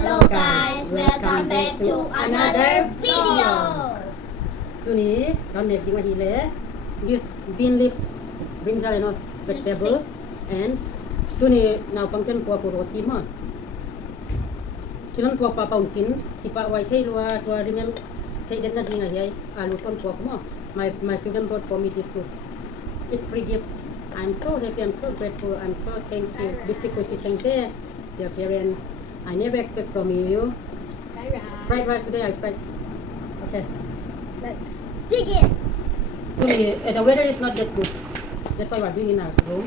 Hello guys, welcome back to another video. ตัวนี้เราเมกดีกว่าทีเลย this bean leaves brinjal you know vegetable and ตัวนี้เราปังเกินกัวกับโรตีมั้งkilang kuah pa paungcin ipa wai thei lua tua remem thei den na dinga hiai alu ton kuah mo my student brought for me this too it's free gift I'm so happy I'm so grateful I'm so thank you basically thank their parents I never expect from you fried rice today I fried okay Let's dig in. The weather is not that good that's why we're doing in our room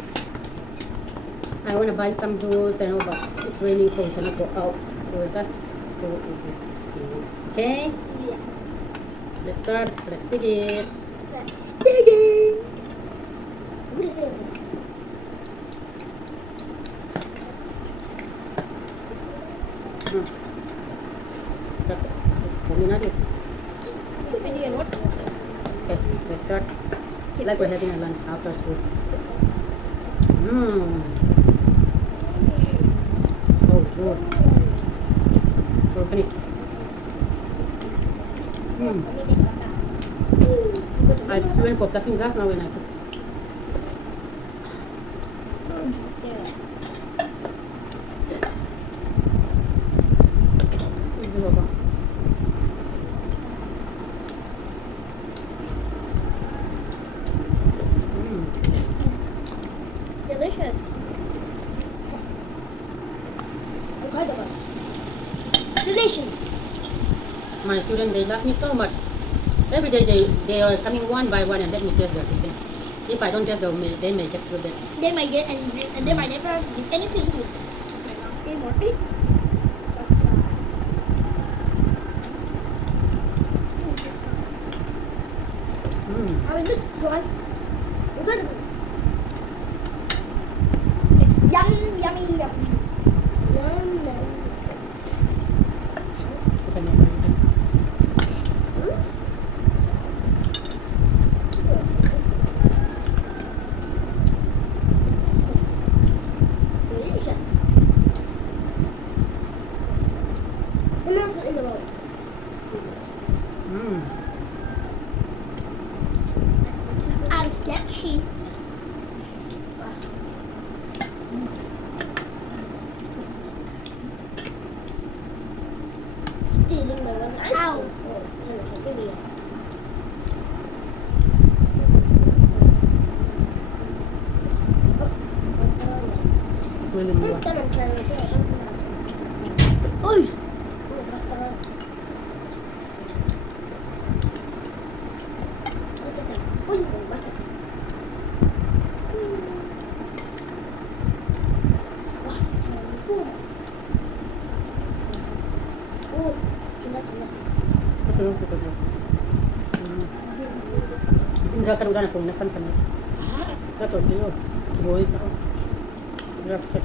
I want to buy some juice and all but it's raining so we cannot go out. We'll just do this things. Okay? Yes. Let's start. Let's begin. Let's dig in. What is it? Okay, let's start. Like we're having a lunch after school. So good. Open it. I went for plucking just now when I cook. Delicious. Incredible. Delicious. My students, they love me so much. Every day they are coming one by one and let me taste their tiffin. If I don't taste them, they may get through them. They might get angry and they might never get anything. Hey, Morty. How is it, Suan? Incredible. It's yummy, yummy, yummy. Yum, yum. Open it. Delicious. The melts in the roll. I'm sketchy. Stealing my one ice. Ow! Really First time I'm trying to do it. Oi! Oi, basta. Inja kan udah nak nasan kan. Kata dia, boy kau. Dapat.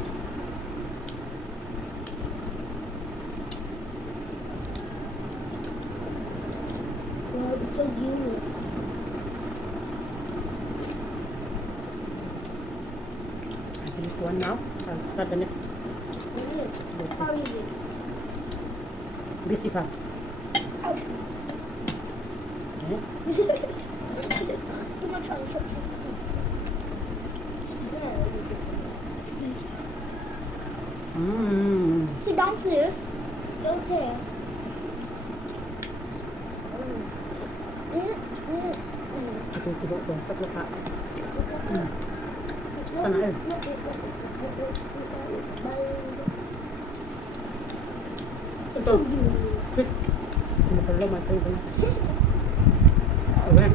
Well, it's so unique. I finish one now. I'll start the next. How is it? Busy pa. Ouch. Okay. Too much on something. Sit down, please. It's okay. Itu sibuk tu, satu lekat. Sana eh. Itu. Quick. Ini perlu masuk itu. Okay.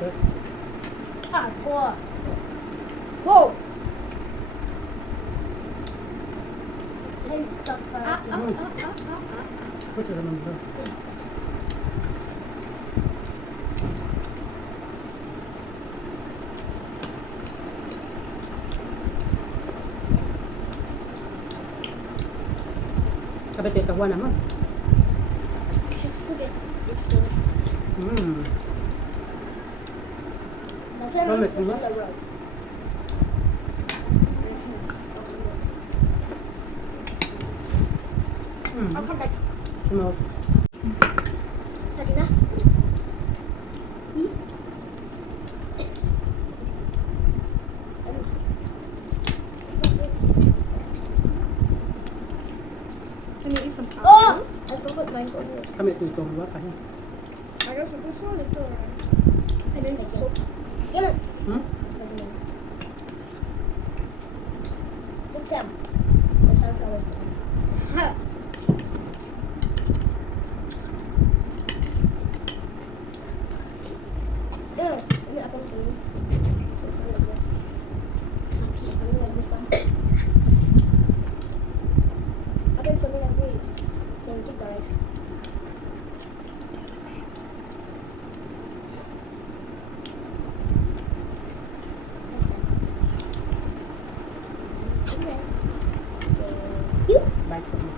Good. Hardcore. Whoa. Put it on the Kapit yung kawan naman. It's delicious. My family is on the road. I'll come back. No. Sarina. Can you eat some pasta? Oh! I forgot mine on here. Kami ito dua kanya. I got some so little. And then soup. Come on. Hmm? Look, Sam. The sunflowers. Ha. Yeah, ini akan ini. This one like this. Something like this one. Akan something like this. Thank you guys. Okay. Thank you. Bye for me.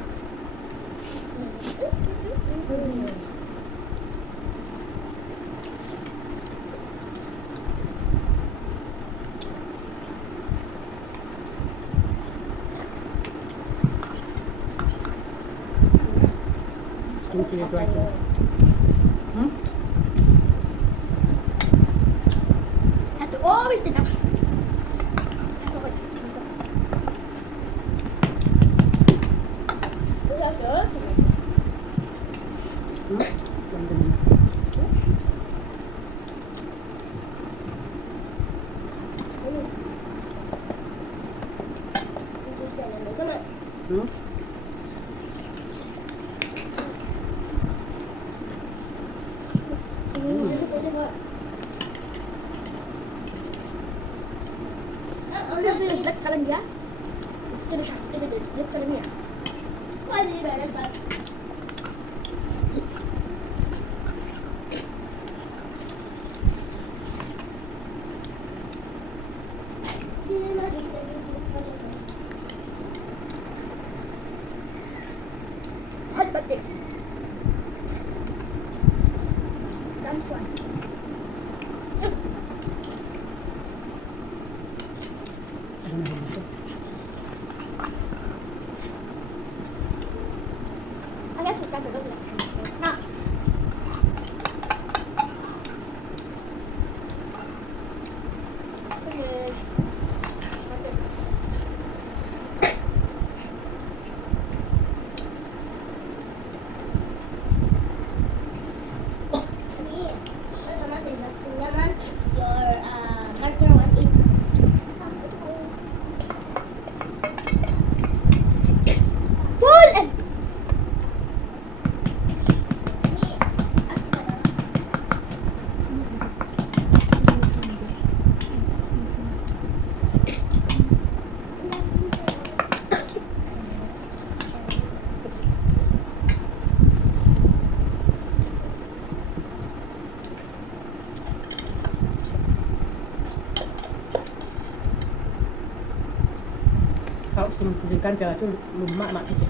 Thank you, Dwayne. Hmm? Have to always sit down. Hmm? Ganda naman. Come on. Hmm? Kasi left ka lang yan. Gusto na siya. Left ka lang yan. Why do you better that? Hot but this. Done fun. Ano na ito? I guess it's kind of lovely. Now. Cheers. Ini, sama sih naman your partner want it. Full and Ini, as na. Kau simpukan kaya tu lumak mak itu.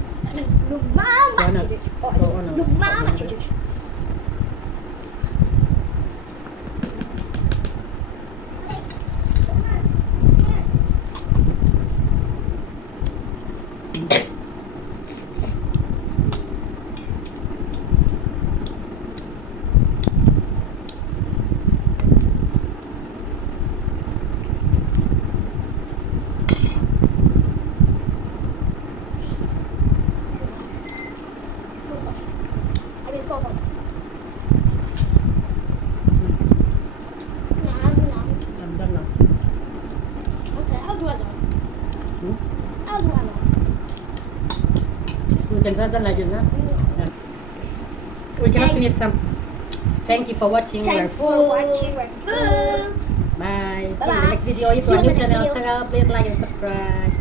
lumama. Ano? Oh, Oo, ano? lumama. I mean, so hot. Ramdam lang. Okay, I'll do alone. Hmm? I'll do alone. We can start like this, na? Yeah. We cannot finish some. Thank you for watching. Thanks We're for full. watching. We're full. Bye. See you in the Bye-bye. next video. If See you are you new in the next channel, video. please like and subscribe.